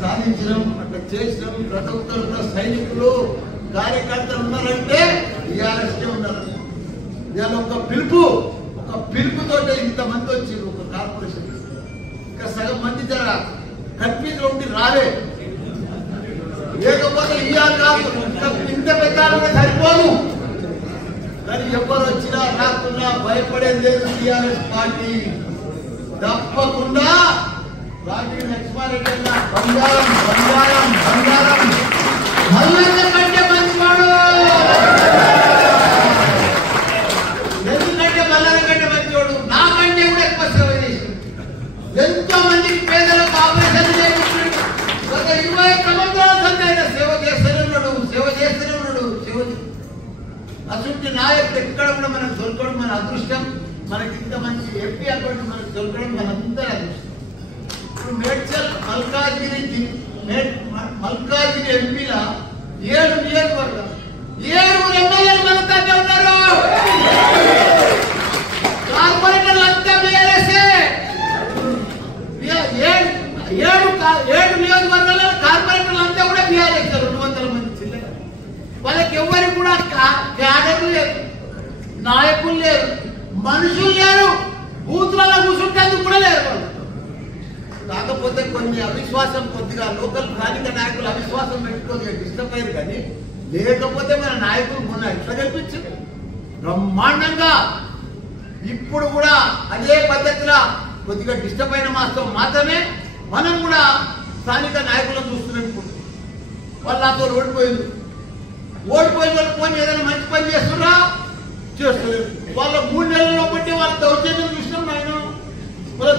సాధించడం అట్లా చేసినాం. ప్రతి ఒక్కరు సైనికులు కార్యకర్తలు ఉన్నారంటే టీఆర్ఎస్కే ఉన్నారు. ఇవాళ ఒక పిలుపుతో ఇంతమంది వచ్చారు ఒక కార్పొరేషన్. ఇంకా సగం మంది జర కన్ఫ్యూజ్ ఉండి రాలే. లేకపోతే ఇవాళ కాదు ఇంత పెద్ద సరిపోను. కానీ ఎవరు వచ్చినా రాకున్నా భయపడేది లేదు. టీఆర్ఎస్ పార్టీ తప్పకుండా రాజీ లక్ష్మారెడ్డి అన్న బంగారం బంగారం బంగారం మల్లన్న కంటే మంచివాడు. ఎందుకంటే మల్లన్న కంటే మంచివాడు నాకంటే కూడా ఎక్కువ సేవ చేసి ఎంతో మందికి పేదలకు ఆపరేషన్ చేయించాడు. గత 20 సంవత్సరాల సంది ఆయన సేవ చేస్తూనే ఉన్నాడు. అటువంటి నాయకుడు ఎక్కడ కూడా మనకు దొరకడం మన అదృష్టం. మనకి ఇంత మంచి ఎంపీ అకౌంట్ మనకు దొరకడం మనందరి అదృష్టం. ఇప్పుడు మేడ్చల్ మల్కాజిగిరి ఎంపీల 7 నియోజకవర్గాలు 7 ఎమ్మెల్యేలు మనతోనే ఉన్నారు. కార్పొరేటర్లు అంతా బీఆర్ఎస్ఏ. 7 నియోజకవర్గాల్లో కార్పొరేటర్లు అంతా కూడా బీఆర్ఎస్. 200 మంది చిల్లర. వాళ్ళకి ఎవరికి కూడా క్యాడర్లు లేరు, నాయకులు లేరు, మనుషులు లేరు, బూతులలో కూర్చుంటేందుకు కూడా లేరు వాళ్ళు. కాకపోతే కొన్ని అవిశ్వాసం కొద్దిగా లోకల్ స్థానిక నాయకులు అవిశ్వాసం పెట్టుకొని డిస్టర్బ్ అయ్యారు. కానీ లేకపోతే మన నాయకులు మొన్న ఎట్లా కల్పించారు బ్రహ్మాండంగా. ఇప్పుడు కూడా అదే పద్ధతిలో కొద్దిగా డిస్టర్బ్ అయిన మాత్రం మాత్రమే మనం కూడా స్థానిక నాయకులను చూస్తున్నాం. ఇప్పుడు వాళ్ళు నాతో ఓడిపోయిన వాళ్ళు పోయి ఏదైనా మంచి పని చేస్తున్నా చేస్తారు. వాళ్ళ 3 నెలల్లో బట్టి వాళ్ళ దౌర్జన్యం చూసినాం. ఆయన వాళ్ళ